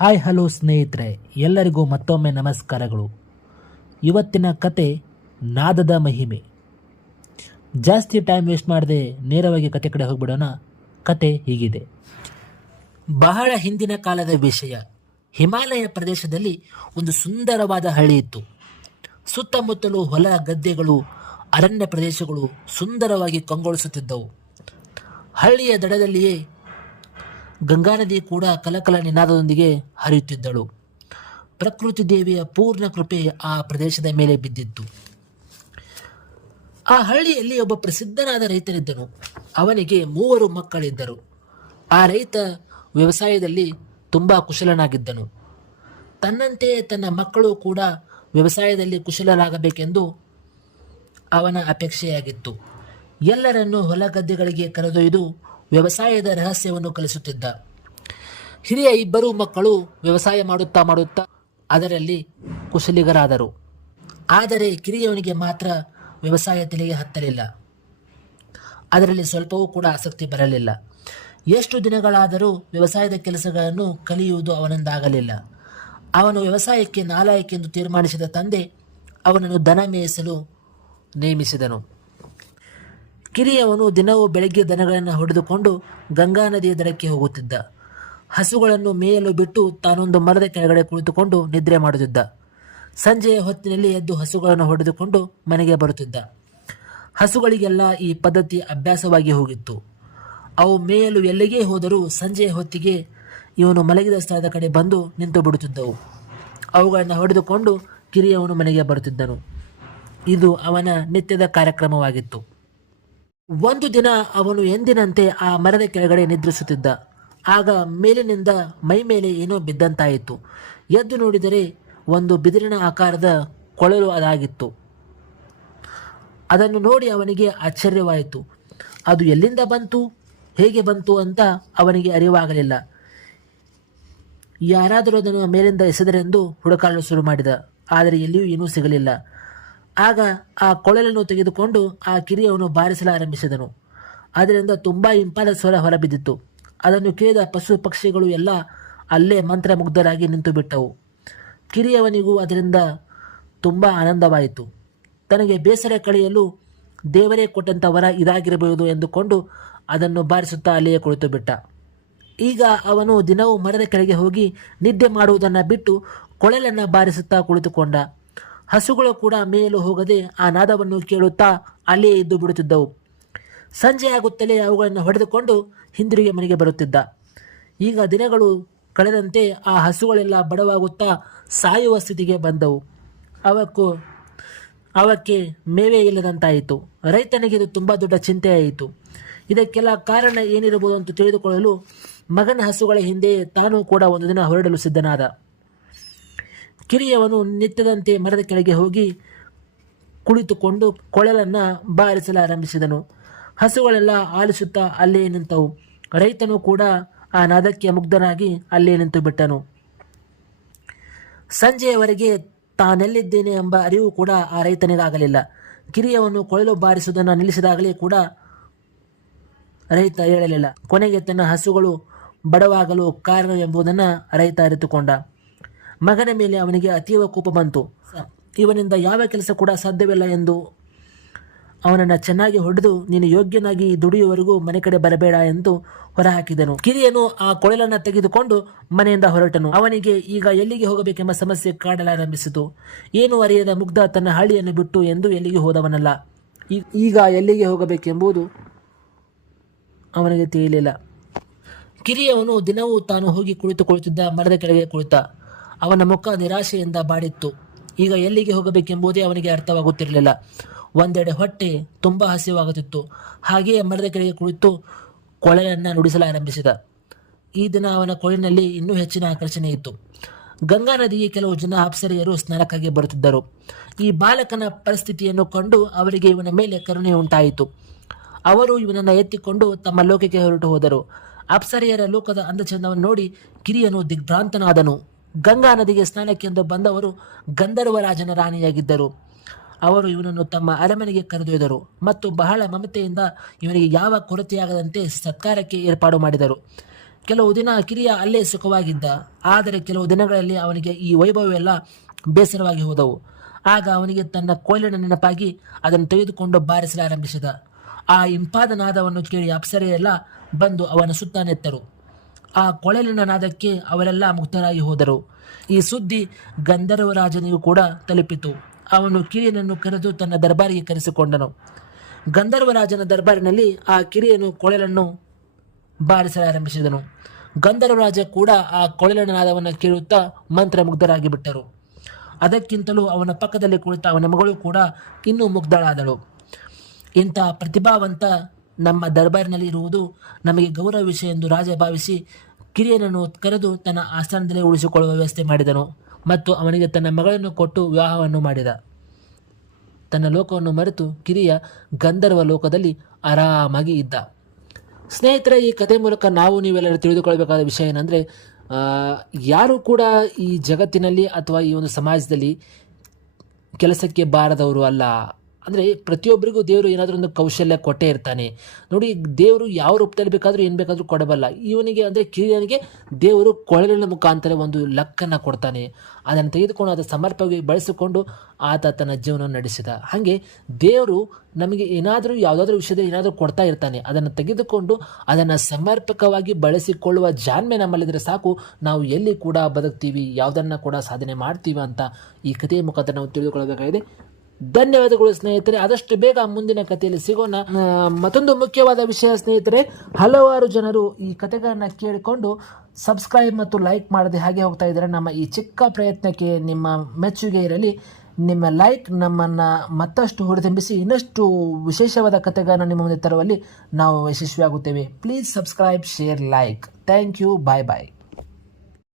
Hi, hello ಸ್ನೇಹಿತರೆ, ಎಲ್ಲರಿಗೂ ಮತ್ತೊಮ್ಮೆ ನಮಸ್ಕಾರಗಳು. ಇವತ್ತಿನ ಕತೆ, ನಾದದ ಮಹಿಮೆ. ಜಾಸ್ತಿ ಟೈಮ್ ವೇಸ್ಟ್ ಮಾಡದೆ ನೇರವಾಗಿ ಕತೆ ಕಡೆ ಹೋಗ್ಬಿಡೋಣ. ಕತೆ ಹೀಗಿದೆ. ಬಹಳ ಹಿಂದಿನ ಕಾಲದ ವಿಷಯ. ಹಿಮಾಲಯ ಪ್ರದೇಶದಲ್ಲಿ ಒಂದು ಸುಂದರವಾದ ಹಳ್ಳಿ ಇತ್ತು. ಸುತ್ತಮುತ್ತಲು ಹೊಲ, ಗದ್ದೆಗಳು, ಅರಣ್ಯ ಪ್ರದೇಶಗಳು ಸುಂದರವಾಗಿ ಕಂಗೊಳಿಸುತ್ತಿದ್ದವು. ಹಳ್ಳಿಯ ದಡದಲ್ಲಿಯೇ ಗಂಗಾ ನದಿ ಕೂಡ ಕಲಕಲ ನಿನಾದದೊಂದಿಗೆ ಹರಿಯುತ್ತಿದ್ದಳು. ಪ್ರಕೃತಿ ದೇವಿಯ ಪೂರ್ಣ ಕೃಪೆ ಆ ಪ್ರದೇಶದ ಮೇಲೆ ಬಿದ್ದಿತ್ತು. ಆ ಹಳ್ಳಿಯಲ್ಲಿ ಒಬ್ಬ ಪ್ರಸಿದ್ಧನಾದ ರೈತನಿದ್ದನು ಅವನಿಗೆ ಮೂವರು ಮಕ್ಕಳಿದ್ದರು. ಆ ರೈತ ವ್ಯವಸಾಯದಲ್ಲಿ ತುಂಬ ಕುಶಲನಾಗಿದ್ದನು. ತನ್ನಂತೆಯೇ ತನ್ನ ಮಕ್ಕಳು ಕೂಡ ವ್ಯವಸಾಯದಲ್ಲಿ ಕುಶಲರಾಗಬೇಕೆಂದು ಅವನ ಅಪೇಕ್ಷೆಯಾಗಿತ್ತು. ಎಲ್ಲರನ್ನೂ ಹೊಲ ಗದ್ದೆಗಳಿಗೆ ಕರೆದೊಯ್ದು ವ್ಯವಸಾಯದ ರಹಸ್ಯವನ್ನು ಕಲಿಸುತ್ತಿದ್ದ. ಹಿರಿಯ ಇಬ್ಬರು ಮಕ್ಕಳು ವ್ಯವಸಾಯ ಮಾಡುತ್ತಾ ಮಾಡುತ್ತಾ ಅದರಲ್ಲಿ ಕುಶಲಿಗರಾದರು. ಆದರೆ ಕಿರಿಯವನಿಗೆ ಮಾತ್ರ ವ್ಯವಸಾಯ ತಲೆಗೆ ಹತ್ತಲಿಲ್ಲ. ಅದರಲ್ಲಿ ಸ್ವಲ್ಪವೂ ಕೂಡ ಆಸಕ್ತಿ ಬರಲಿಲ್ಲ. ಎಷ್ಟು ದಿನಗಳಾದರೂ ವ್ಯವಸಾಯದ ಕೆಲಸಗಳನ್ನು ಕಲಿಯುವುದು ಅವನಿಂದಾಗಲಿಲ್ಲ. ಅವನು ವ್ಯವಸಾಯಕ್ಕೆ ನಾಲಾಯಕೆಂದು ತೀರ್ಮಾನಿಸಿದ ತಂದೆ ಅವನನ್ನು ದನ ಮೇಯಿಸಲು ನೇಮಿಸಿದನು. ಕಿರಿಯವನು ದಿನವೂ ಬೆಳಗ್ಗೆ ದನಗಳನ್ನು ಹೊಡೆದುಕೊಂಡು ಗಂಗಾ ನದಿಯ ದಡಕ್ಕೆ ಹೋಗುತ್ತಿದ್ದ. ಹಸುಗಳನ್ನು ಮೇಯಲು ಬಿಟ್ಟು ತಾನೊಂದು ಮರದ ಕೆಳಗಡೆ ಕುಳಿತುಕೊಂಡು ನಿದ್ರೆ ಮಾಡುತ್ತಿದ್ದ. ಸಂಜೆಯ ಹೊತ್ತಿನಲ್ಲಿ ಎದ್ದು ಹಸುಗಳನ್ನು ಹೊಡೆದುಕೊಂಡು ಮನೆಗೆ ಬರುತ್ತಿದ್ದ. ಹಸುಗಳಿಗೆಲ್ಲ ಈ ಪದ್ಧತಿ ಅಭ್ಯಾಸವಾಗಿ ಹೋಗಿತ್ತು. ಅವು ಮೇಯಲು ಎಲ್ಲಿಗೇ ಹೋದರೂ ಸಂಜೆಯ ಹೊತ್ತಿಗೆ ಇವನು ಮಲಗಿದ ಸ್ಥಳದ ಕಡೆ ಬಂದು ನಿಂತು ಬಿಡುತ್ತಿದ್ದವು. ಅವುಗಳನ್ನು ಹೊಡೆದುಕೊಂಡು ಕಿರಿಯವನು ಮನೆಗೆ ಬರುತ್ತಿದ್ದನು. ಇದು ಅವನ ನಿತ್ಯದ ಕಾರ್ಯಕ್ರಮವಾಗಿತ್ತು. ಒಂದು ದಿನ ಅವನು ಎಂದಿನಂತೆ ಆ ಮರದ ಕೆಳಗಡೆ ನಿದ್ರಿಸುತ್ತಿದ್ದ. ಆಗ ಮೇಲಿನಿಂದ ಮೈ ಮೇಲೆ ಏನೋ ಬಿದ್ದಂತಾಯಿತು. ಎದ್ದು ನೋಡಿದರೆ ಒಂದು ಬಿದಿರಿನ ಆಕಾರದ ಕೊಳಲು ಅದಾಗಿತ್ತು. ಅದನ್ನು ನೋಡಿ ಅವನಿಗೆ ಆಶ್ಚರ್ಯವಾಯಿತು. ಅದು ಎಲ್ಲಿಂದ ಬಂತು? ಹೇಗೆ ಬಂತು ಅಂತ ಅವನಿಗೆ ಅರಿವಾಗಲಿಲ್ಲ. ಯಾರಾದರೂ ಅದನ್ನು ಮೇಲಿಂದ ಎಸೆದರೆಂದು ಹುಡುಕಾಡಲು ಶುರು ಮಾಡಿದ. ಆದರೆ ಎಲ್ಲಿಯೂ ಏನೂ ಸಿಗಲಿಲ್ಲ. ಆಗ ಆ ಕೊಳಲನ್ನು ತೆಗೆದುಕೊಂಡು ಆ ಕಿರಿಯವನು ಬಾರಿಸಲಾರಂಭಿಸಿದನು ಅದರಿಂದ ತುಂಬ ಇಂಪಾದ ಸ್ವರ ಹೊರಬಿದ್ದಿತ್ತು. ಅದನ್ನು ಕೇಳಿದ ಪಶು ಪಕ್ಷಿಗಳು ಎಲ್ಲ ಅಲ್ಲೇ ಮಂತ್ರಮುಗ್ಧರಾಗಿ ನಿಂತು ಬಿಟ್ಟವು ಕಿರಿಯವನಿಗೂ ಅದರಿಂದ ತುಂಬ ಆನಂದವಾಯಿತು. ತನಗೆ ಬೇಸರ ಕಳೆಯಲು ದೇವರೇ ಕೊಟ್ಟಂಥ ವರ ಇದಾಗಿರಬಹುದು ಎಂದುಕೊಂಡು ಅದನ್ನು ಬಾರಿಸುತ್ತಾ ಅಲ್ಲಿಯೇ ಕುಳಿತು ಬಿಟ್ಟ ಈಗ ಅವನು ದಿನವೂ ಮರದ ಕೆಳಗೆ ಹೋಗಿ ನಿದ್ದೆ ಮಾಡುವುದನ್ನು ಬಿಟ್ಟು ಕೊಳಲನ್ನು ಬಾರಿಸುತ್ತಾ ಕುಳಿತುಕೊಂಡ. ಹಸುಗಳು ಕೂಡ ಮೇಯಲು ಹೋಗದೆ ಆ ನಾದವನ್ನು ಕೇಳುತ್ತಾ ಅಲ್ಲೇ ಇದ್ದು ಬಿಡುತ್ತಿದ್ದವು. ಸಂಜೆಯಾಗುತ್ತಲೇ ಅವುಗಳನ್ನು ಹೊಡೆದುಕೊಂಡು ಹಿಂದಿರುಗಿ ಮನೆಗೆ ಬರುತ್ತಿದ್ದ. ಈಗ ದಿನಗಳು ಕಳೆದಂತೆ ಆ ಹಸುಗಳೆಲ್ಲ ಬಡವಾಗುತ್ತಾ ಸಾಯುವ ಸ್ಥಿತಿಗೆ ಬಂದವು. ಅವಕ್ಕೂ, ಅವಕ್ಕೆ ಮೇವೇ ಇಲ್ಲದಂತಾಯಿತು. ರೈತನಿಗೆ ಇದು ತುಂಬ ದೊಡ್ಡ ಚಿಂತೆಯಾಯಿತು. ಇದಕ್ಕೆಲ್ಲ ಕಾರಣ ಏನಿರಬಹುದು ಅಂತ ತಿಳಿದುಕೊಳ್ಳಲು ಮಗನ ಹಸುಗಳ ಹಿಂದೆ ತಾನೂ ಕೂಡ ಒಂದು ದಿನ ಹೊರಡಲು ಸಿದ್ಧನಾದ. ಕಿರಿಯವನು ನಿತ್ಯದಂತೆ ಮರದ ಕೆಳಗೆ ಹೋಗಿ ಕುಳಿತುಕೊಂಡು ಕೊಳಲನ್ನು ಬಾರಿಸಲಾರಂಭಿಸಿದನು. ಹಸುಗಳೆಲ್ಲ ಆಲಿಸುತ್ತಾ ಅಲ್ಲೇ ನಿಂತವು. ರೈತನು ಕೂಡ ಆ ನಾದಕ್ಕೆ ಮುಗ್ಧನಾಗಿ ಅಲ್ಲೇ ನಿಂತು ಬಿಟ್ಟನು. ಸಂಜೆಯವರೆಗೆ ತಾನೆಲ್ಲಿದ್ದೇನೆ ಎಂಬ ಅರಿವು ಕೂಡ ಆ ರೈತನಿಗಾಗಲಿಲ್ಲ. ಕಿರಿಯವನ್ನು ಕೊಳಲು ಬಾರಿಸುವುದನ್ನು ನಿಲ್ಲಿಸಿದಾಗಲೇ ಕೂಡ ರೈತ ಹೇಳಲಿಲ್ಲ. ಕೊನೆಗೆ ತನ್ನ ಹಸುಗಳು ಬಡವಾಗಲು ಕಾರಣ ಎಂಬುದನ್ನು ರೈತ ಅರಿತುಕೊಂಡ. ಮಗನ ಮೇಲೆ ಅವನಿಗೆ ಅತೀವ ಕೋಪ ಬಂತು. ಇವನಿಂದ ಯಾವ ಕೆಲಸ ಕೂಡ ಸಾಧ್ಯವಿಲ್ಲ ಎಂದು ಅವನನ್ನು ಚೆನ್ನಾಗಿ ಹೊಡೆದು, ನೀನು ಯೋಗ್ಯನಾಗಿ ದುಡಿಯುವವರೆಗೂ ಮನೆ ಕಡೆ ಬರಬೇಡ ಎಂದು ಹೊರಹಾಕಿದನು. ಕಿರಿಯನು ಆ ಕೊಳಲನ್ನು ತೆಗೆದುಕೊಂಡು ಮನೆಯಿಂದ ಹೊರಟನು. ಅವನಿಗೆ ಈಗ ಎಲ್ಲಿಗೆ ಹೋಗಬೇಕೆಂಬ ಸಮಸ್ಯೆ ಕಾಡಲಾರಂಭಿಸಿತು. ಏನು ಅರಿಯದ ಮುಗ್ಧ ತನ್ನ ಹಳ್ಳಿಯನ್ನು ಬಿಟ್ಟು ಎಂದು ಎಲ್ಲಿಗೆ ಹೋದವನಲ್ಲ. ಈಗ ಎಲ್ಲಿಗೆ ಹೋಗಬೇಕೆಂಬುದು ಅವನಿಗೆ ತಿಳಿಯಲಿಲ್ಲ ಕಿರಿಯವನು ದಿನವೂ ತಾನು ಹೋಗಿ ಕುಳಿತುಕೊಳ್ಳುತ್ತಿದ್ದ ಮರದ ಕೆಳಗೆ ಕುಳಿತ. ಅವನ ಮುಖ ನಿರಾಶೆಯಿಂದ ಬಾಡಿತ್ತು. ಈಗ ಎಲ್ಲಿಗೆ ಹೋಗಬೇಕೆಂಬುದೇ ಅವನಿಗೆ ಅರ್ಥವಾಗುತ್ತಿರಲಿಲ್ಲ. ಒಂದೆಡೆ ಹೊಟ್ಟೆ ತುಂಬ ಹಸಿವಾಗುತ್ತಿತ್ತು. ಹಾಗೆಯೇ ಮರದ ಕೆಳಗೆ ಕುಳಿತು ಕೊಳಲನ್ನು ನುಡಿಸಲಾರಂಭಿಸಿದ ಈ ದಿನ ಅವನ ಕೊಳಿನಲ್ಲಿ ಇನ್ನೂ ಹೆಚ್ಚಿನ ಆಕರ್ಷಣೆ ಇತ್ತು. ಗಂಗಾ ನದಿಗೆ ಕೆಲವು ಜನ ಅಪ್ಸರಿಯರು ಸ್ನಾನಕ್ಕಾಗಿ ಬರುತ್ತಿದ್ದರು. ಈ ಬಾಲಕನ ಪರಿಸ್ಥಿತಿಯನ್ನು ಕಂಡು ಅವರಿಗೆ ಇವನ ಮೇಲೆ ಕರುಣೆ ಉಂಟಾಯಿತು. ಅವರು ಇವನನ್ನು ಎತ್ತಿಕೊಂಡು ತಮ್ಮ ಲೋಕಕ್ಕೆ ಹೊರಟು ಹೋದರು. ಅಪ್ಸರೆಯರ ಲೋಕದ ಅಂದಚಂದವನ್ನು ನೋಡಿ ಕಿರಿಯನು ದಿಗ್ಭ್ರಾಂತನಾದನು. ಗಂಗಾ ನದಿಗೆ ಸ್ನಾನಕ್ಕೆಂದು ಬಂದವರು ಗಂಧರ್ವ ರಾಜನ ರಾಣಿಯಾಗಿದ್ದರು. ಅವರು ಇವನನ್ನು ತಮ್ಮ ಅರಮನೆಗೆ ಕರೆದೊಯ್ದರು ಮತ್ತು ಬಹಳ ಮಮತೆಯಿಂದ ಇವನಿಗೆ ಯಾವ ಕೊರತೆಯಾಗದಂತೆ ಸತ್ಕಾರಕ್ಕೆ ಏರ್ಪಾಡು ಮಾಡಿದರು. ಕೆಲವು ದಿನ ಕಿರಿಯ ಅಲ್ಲೇ ಸುಖವಾಗಿದ್ದ, ಆದರೆ ಕೆಲವು ದಿನಗಳಲ್ಲಿ ಅವನಿಗೆ ಈ ವೈಭವವೆಲ್ಲ ಬೇಸರವಾಗಿ ಹೋದವು. ಆಗ ಅವನಿಗೆ ತನ್ನ ಕೋಲಿನ ನೆನಪಾಗಿ ಅದನ್ನು ತೆಗೆದುಕೊಂಡು ಬಾರಿಸಲಾರಂಭಿಸಿದ ಆ ಇಂಪಾದ ನಾದವನ್ನು ಕೇಳಿ ಅಪ್ಸರೆಯೆಲ್ಲ ಬಂದು ಅವನ ಸುತ್ತ ನೆತ್ತರು. ಆ ಕೊಳಲಿನ ನಾದಕ್ಕೆ ಅವರೆಲ್ಲ ಮುಕ್ತರಾಗಿ ಹೋದರು. ಈ ಸುದ್ದಿ ಗಂಧರ್ವರಾಜನಿಗೂ ಕೂಡ ತಲುಪಿತು. ಅವನು ಕಿರಿಯನನ್ನು ಕರೆದು ತನ್ನ ದರ್ಬಾರಿಗೆ ಕರೆಸಿಕೊಂಡನು. ಗಂಧರ್ವರಾಜನ ದರ್ಬಾರಿನಲ್ಲಿ ಆ ಕಿರಿಯನು ಕೊಳಲನ್ನು ಬಾರಿಸಲಾರಂಭಿಸಿದನು. ಗಂಧರ್ವರಾಜ ಕೂಡ ಆ ಕೊಳಲಿನ ನಾದವನ್ನು ಕೇಳುತ್ತಾ ಮಂತ್ರಮುಗ್ಧರಾಗಿ ಬಿಟ್ಟರು. ಅದಕ್ಕಿಂತಲೂ ಅವನ ಪಕ್ಕದಲ್ಲಿ ಕುಳಿತ ಅವನ ಮಗಳು ಕೂಡ ಇನ್ನೂ ಮುಗ್ಧಳಾದಳು. ಇಂಥ ಪ್ರತಿಭಾವಂತ ನಮ್ಮ ದರ್ಬಾರಿನಲ್ಲಿ ಇರುವುದು ನಮಗೆ ಗೌರವ ವಿಷಯ ಎಂದು ರಾಜ ಭಾವಿಸಿ ಕಿರಿಯನನ್ನು ಕರೆದು ತನ್ನ ಆಸ್ಥಾನದಲ್ಲಿ ಉಳಿಸಿಕೊಳ್ಳುವ ವ್ಯವಸ್ಥೆ ಮಾಡಿದನು ಮತ್ತು ಅವನಿಗೆ ತನ್ನ ಮಗಳನ್ನು ಕೊಟ್ಟು ವಿವಾಹವನ್ನು ಮಾಡಿದ. ತನ್ನ ಲೋಕವನ್ನು ಮರೆತು ಕಿರಿಯ ಗಂಧರ್ವ ಲೋಕದಲ್ಲಿ ಆರಾಮಾಗಿ ಇದ್ದ. ಸ್ನೇಹಿತರ, ಈ ಕಥೆ ಮೂಲಕ ನಾವು ನೀವೆಲ್ಲರೂ ತಿಳಿದುಕೊಳ್ಳಬೇಕಾದ ವಿಷಯ ಏನಂದರೆ ಯಾರು ಕೂಡ ಈ ಜಗತ್ತಿನಲ್ಲಿ ಅಥವಾ ಈ ಒಂದು ಸಮಾಜದಲ್ಲಿ ಕೆಲಸಕ್ಕೆ ಬಾರದವರು ಅಲ್ಲ. ಅಂದರೆ ಪ್ರತಿಯೊಬ್ಬರಿಗೂ ದೇವರು ಏನಾದರೂ ಒಂದು ಕೌಶಲ್ಯ ಕೊಟ್ಟೇ ಇರ್ತಾನೆ. ನೋಡಿ, ದೇವರು ಯಾವ ರೂಪದಲ್ಲಿ ಬೇಕಾದರೂ ಏನು ಬೇಕಾದರೂ ಕೊಡಬಲ್ಲ. ಇವನಿಗೆ ಅಂದರೆ ಕಿರಿಯನಿಗೆ ದೇವರು ಕೊಳಲಿನ ಮುಖಾಂತರ ಒಂದು ಲಕ್ಕನ್ನು ಕೊಡ್ತಾನೆ. ಅದನ್ನು ತೆಗೆದುಕೊಂಡು ಅದನ್ನು ಸಮರ್ಪಕವಾಗಿ ಬಳಸಿಕೊಂಡು ಆತ ತನ್ನ ಜೀವನ ನಡೆಸಿದ. ಹಾಗೆ ದೇವರು ನಮಗೆ ಏನಾದರೂ ಯಾವುದಾದ್ರೂ ವಿಷಯದಲ್ಲಿ ಏನಾದರೂ ಕೊಡ್ತಾ ಇರ್ತಾನೆ. ಅದನ್ನು ತೆಗೆದುಕೊಂಡು ಅದನ್ನು ಸಮರ್ಪಕವಾಗಿ ಬಳಸಿಕೊಳ್ಳುವ ಜಾನ್ಮೆ ನಮ್ಮಲ್ಲಿದ್ದರೆ ಸಾಕು. ನಾವು ಎಲ್ಲಿ ಕೂಡ ಬದುಕ್ತೀವಿ, ಯಾವುದನ್ನು ಕೂಡ ಸಾಧನೆ ಮಾಡ್ತೀವಿ ಅಂತ ಈ ಕಥೆಯ ಮುಖಾಂತರ ನಾವು ತಿಳಿದುಕೊಳ್ಳಬೇಕಾಗಿದೆ. ಧನ್ಯವಾದಗಳು ಸ್ನೇಹಿತರೆ. ಆದಷ್ಟು ಬೇಗ ಮುಂದಿನ ಕಥೆಯಲ್ಲಿ ಸಿಗೋಣ. ಮತ್ತೊಂದು ಮುಖ್ಯವಾದ ವಿಷಯ ಸ್ನೇಹಿತರೆ, ಹಲವಾರು ಜನರು ಈ ಕಥೆಗಳನ್ನು ಕೇಳಿಕೊಂಡು ಸಬ್ಸ್ಕ್ರೈಬ್ ಮತ್ತು ಲೈಕ್ ಮಾಡದೆ ಹಾಗೆ ಹೋಗ್ತಾ ಇದ್ದಾರೆ ನಮ್ಮ ಈ ಚಿಕ್ಕ ಪ್ರಯತ್ನಕ್ಕೆ ನಿಮ್ಮ ಮೆಚ್ಚುಗೆ ಇರಲಿ. ನಿಮ್ಮ ಲೈಕ್ ನಮ್ಮನ್ನು ಮತ್ತಷ್ಟು ಹುರಿದುಂಬಿಸಿ ಇನ್ನಷ್ಟು ವಿಶೇಷವಾದ ಕಥೆಗಳನ್ನು ನಿಮ್ಮ ಮುಂದೆ ತರುವಲ್ಲಿ ನಾವು ಯಶಸ್ವಿಯಾಗುತ್ತೇವೆ. Please subscribe share like thank you bye bye